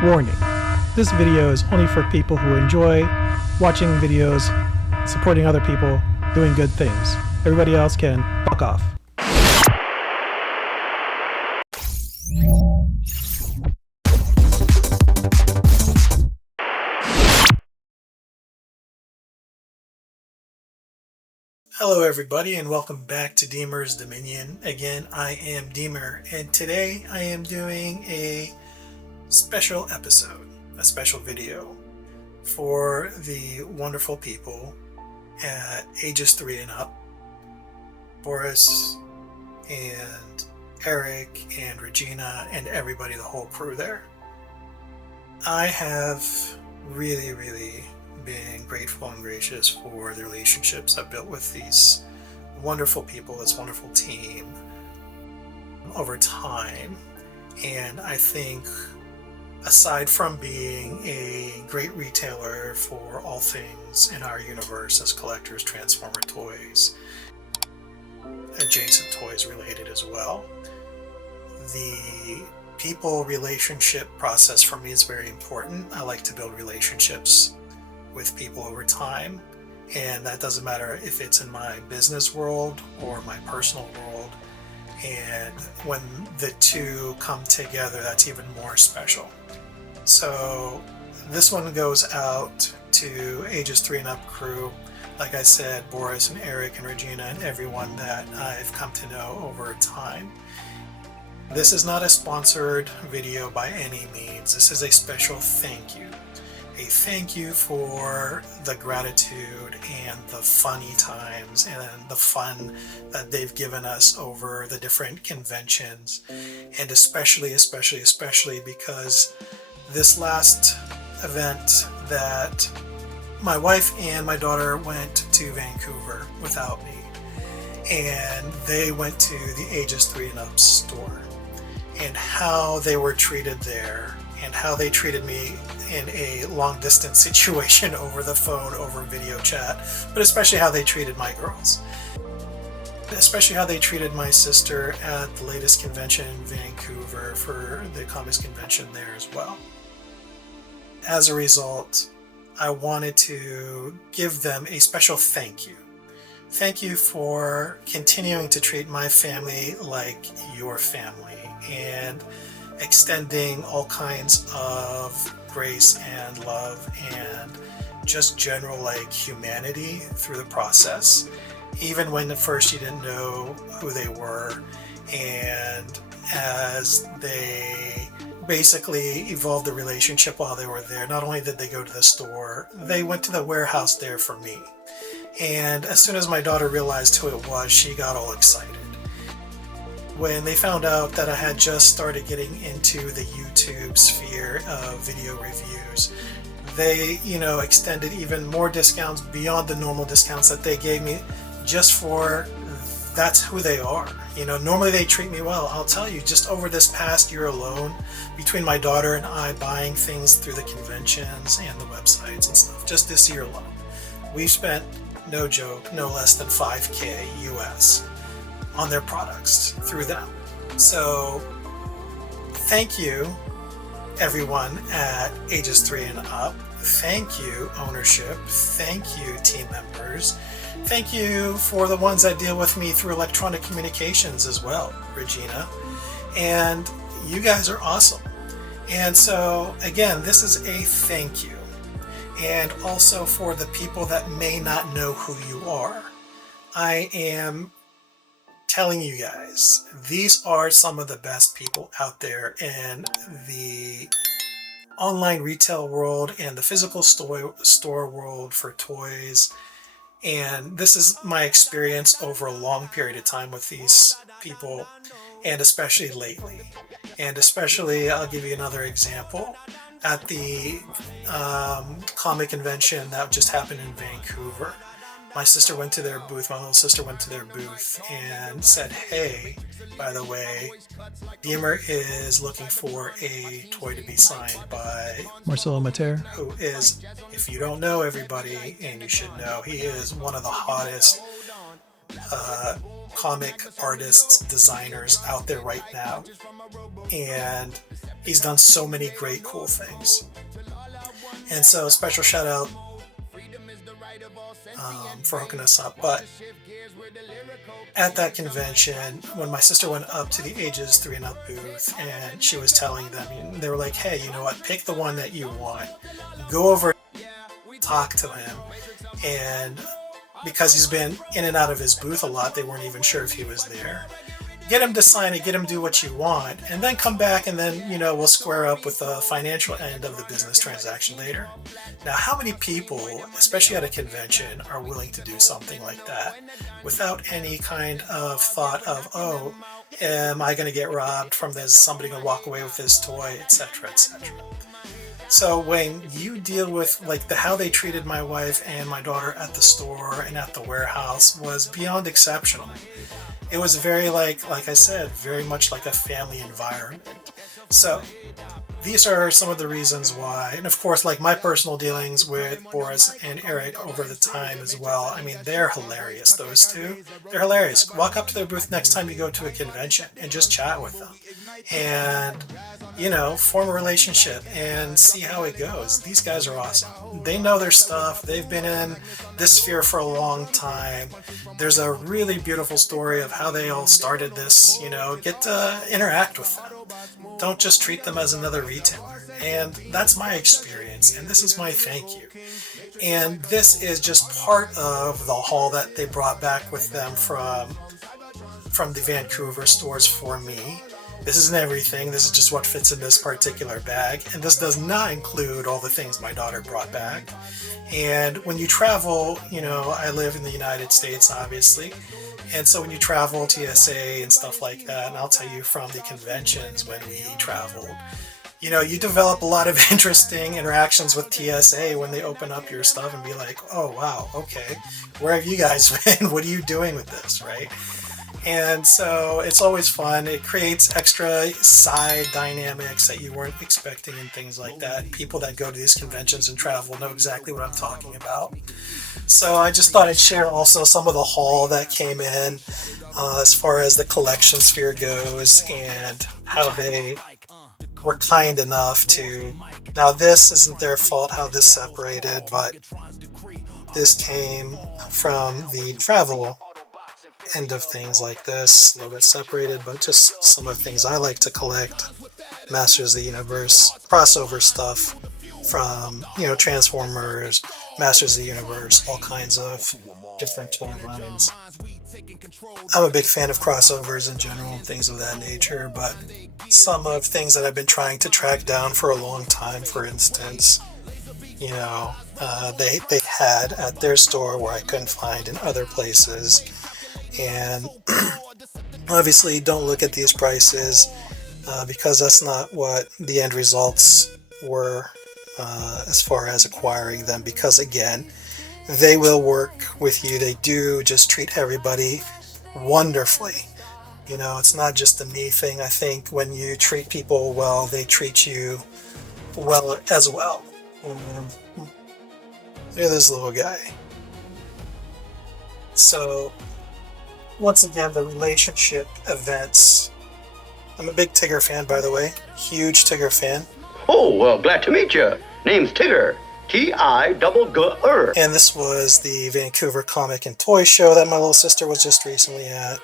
Warning, this video is only for people who enjoy watching videos, supporting other people, doing good things. Everybody else can fuck off. Hello everybody and welcome back to Deemer's Dominion. Again, I am Deemer and today I am doing a special episode, a special video for the wonderful people at ages 3 and up, Boris and Eric and Regina and everybody, the whole crew there. I have really been grateful and gracious for the relationships I've built with these wonderful people, this wonderful team over time. And I think aside from being a great retailer for all things in our universe as collectors, Transformer toys, adjacent toys related as well, the people relationship process for me is very important. I like to build relationships with people over time, and that doesn't matter if it's in my business world or my personal world. And when the two come together, that's even more special. So this one goes out to ages 3 and up crew. Like I said, Boris and Eric and Regina and everyone that I've come to know over time. This is not a sponsored video by any means. This is a special thank you. A thank you for the gratitude and the funny times and the fun that they've given us over the different conventions. And especially because this last event that my wife and my daughter went to Vancouver without me, and they went to the ages 3 and up store, and how they were treated there and how they treated me in a long distance situation over the phone, over video chat, but especially how they treated my girls. Especially how they treated my sister at the latest convention in Vancouver for the comics convention there as well. As a result, I wanted to give them a special thank you. Thank you for continuing to treat my family like your family and extending all kinds of grace and love and just general humanity through the process, even when at first you didn't know who they were. And as they basically evolved the relationship while they were there, not only did they go to the store, they went to the warehouse there for me. And as soon as my daughter realized who it was, she got all excited. When they found out that I had just started getting into the YouTube sphere of video reviews, they, extended even more discounts beyond the normal discounts that they gave me just for that's who they are. Normally they treat me well. I'll tell you, just over this past year alone, between my daughter and I buying things through the conventions and the websites and stuff, just this year alone, we've spent, no joke, no less than $5,000 US on their products through them. So thank you everyone at ages 3 and up. Thank you ownership. Thank you team members. Thank you for the ones that deal with me through electronic communications as well, Regina. And you guys are awesome. And so again, this is a thank you. And also for the people that may not know who you are, I am telling you guys, these are some of the best people out there in the online retail world and the physical store world for toys. And this is my experience over a long period of time with these people, and especially lately. And especially, I'll give you another example. At the comic convention that just happened in Vancouver, my sister went to their booth, my little sister went to their booth and said, hey, by the way, Deemer is looking for a toy to be signed by Marcelo Mater, who is, if you don't know everybody, and you should know, he is one of the hottest uh, comic artists, designers out there right now. And he's done so many great, cool things. And so, special shout out for hooking us up. But at that convention, when my sister went up to the ages 3 and up booth and she was telling them, they were like, hey, you know what, pick the one that you want, go over, talk to him. And because he's been in and out of his booth a lot, they weren't even sure if he was there. Get him to sign it, get him to do what you want, and then come back, and then we'll square up with the financial end of the business transaction later. Now, how many people, especially at a convention, are willing to do something like that without any kind of thought of, oh, am I going to get robbed from this? Somebody going to walk away with this toy, etc., etc. So when you deal with how they treated my wife and my daughter at the store and at the warehouse was beyond exceptional. It was very like I said, very much like a family environment. So these are some of the reasons why, and of course, like my personal dealings with Boris and Eric over the time as well. I mean, they're hilarious. Those two, they're hilarious. Walk up to their booth next time you go to a convention and just chat with them, and form a relationship and see how it goes. These guys are awesome. They know their stuff. They've been in this sphere for a long time. There's a really beautiful story of how they all started this. Get to interact with them. Don't just treat them as another retailer. And that's my experience, and this is my thank you. And this is just part of the haul that they brought back with them from the Vancouver stores for me. This isn't everything. This is just what fits in this particular bag. And this does not include all the things my daughter brought back. And when you travel, I live in the United States, obviously. And so when you travel, TSA and stuff like that, and I'll tell you from the conventions when we traveled, you develop a lot of interesting interactions with TSA when they open up your stuff and be like, oh, wow, okay, where have you guys been? What are you doing with this, right? And so it's always fun. It creates extra side dynamics that you weren't expecting and things like that. People that go to these conventions and travel know exactly what I'm talking about. So I just thought I'd share also some of the haul that came in as far as the collection sphere goes and how they were kind enough to... Now this isn't their fault how this separated, but this came from the travel end of things like this, a little bit separated, but just some of the things I like to collect. Masters of the Universe, crossover stuff from, Transformers, Masters of the Universe, all kinds of different toy lines. I'm a big fan of crossovers in general and things of that nature, but some of things that I've been trying to track down for a long time, for instance, they had at their store where I couldn't find in other places. And obviously don't look at these prices because that's not what the end results were as far as acquiring them, because again, they will work with you. They do just treat everybody wonderfully. It's not just a me thing. I think when you treat people well, they treat you well as well. Look at this little guy. So once again, the relationship events. I'm a big Tigger fan, by the way. Huge Tigger fan. Oh, well, glad to meet you. Name's Tigger. T-I-G-G-R. And this was the Vancouver Comic and Toy Show that my little sister was just recently at,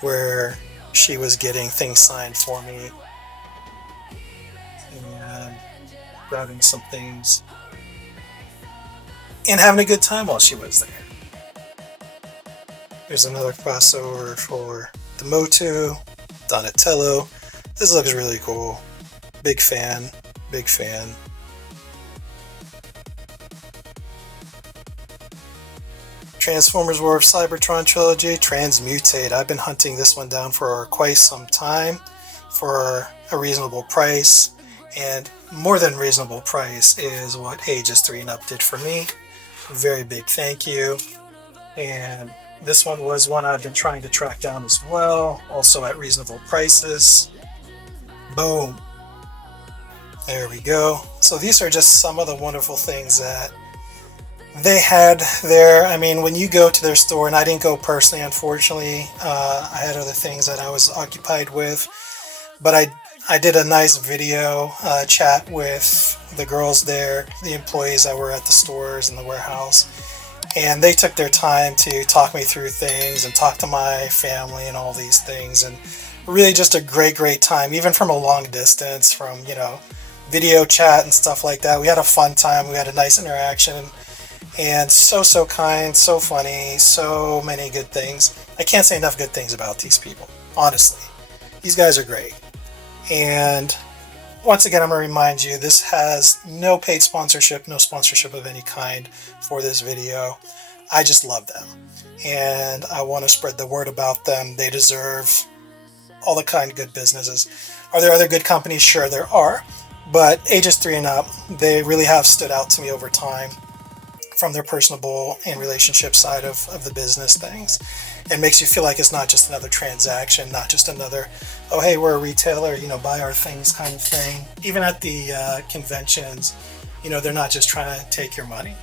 where she was getting things signed for me and grabbing some things and having a good time while she was there. There's another crossover for the Motu, Donatello. This looks really cool. Big fan, big fan. Transformers War of Cybertron Trilogy, Transmutate. I've been hunting this one down for quite some time for a reasonable price, and more than reasonable price is what Ages 3 and Up did for me. Very big thank you. And this one was one I've been trying to track down as well, also at reasonable prices. Boom. There we go. So these are just some of the wonderful things that They had their, I mean, when you go to their store, and I didn't go personally, unfortunately, I had other things that I was occupied with, but I did a nice video chat with the girls there, the employees that were at the stores and the warehouse, and they took their time to talk me through things and talk to my family and all these things, and really just a great time, even from a long distance, from, you know, video chat and stuff like that. We had a fun time, we had a nice interaction, and so kind, so funny, so many good things. I can't say enough good things about these people, honestly. These guys are great. And once again, I'm going to remind you, this has no paid sponsorship, no sponsorship of any kind for this video. I just love them, and I want to spread the word about them. They deserve all the kind of good businesses. Are there other good companies? Sure, there are, but ages 3 and up, they really have stood out to me over time from their personable and relationship side of the business things. It makes you feel like it's not just another transaction, not just another, oh hey, we're a retailer, you know, buy our things kind of thing. Even at the conventions, you know, they're not just trying to take your money.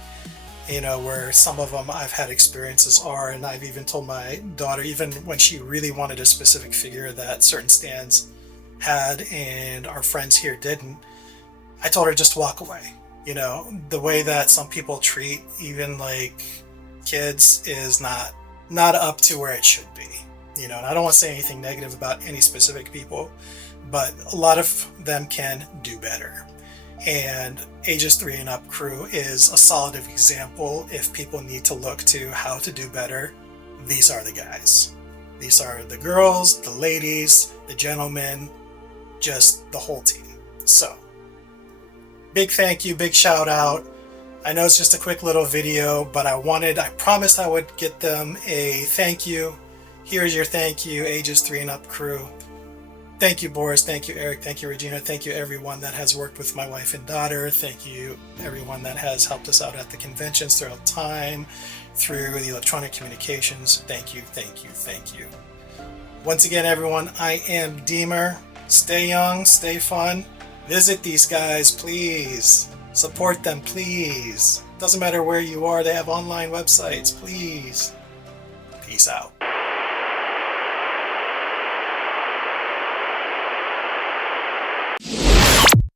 You know, where some of them I've had experiences are, and I've even told my daughter, even when she really wanted a specific figure that certain stands had and our friends here didn't, I told her just to walk away. You know, the way that some people treat even like kids is not up to where it should be. You know, and I don't want to say anything negative about any specific people, but a lot of them can do better. And ages 3 and up crew is a solid example. If people need to look to how to do better, these are the guys. These are the girls, the ladies, the gentlemen, just the whole team. So big thank you, big shout out. I know it's just a quick little video, but I promised I would get them a thank you. Here's your thank you, ages 3 and up crew. Thank you, Boris. Thank you, Eric. Thank you, Regina. Thank you, everyone that has worked with my wife and daughter. Thank you, everyone that has helped us out at the conventions throughout time, through the electronic communications. Thank you, thank you, thank you. Once again, everyone, I am Deemer. Stay young, stay fun. Visit these guys, please. Support them, please. Doesn't matter where you are, they have online websites, please. Peace out.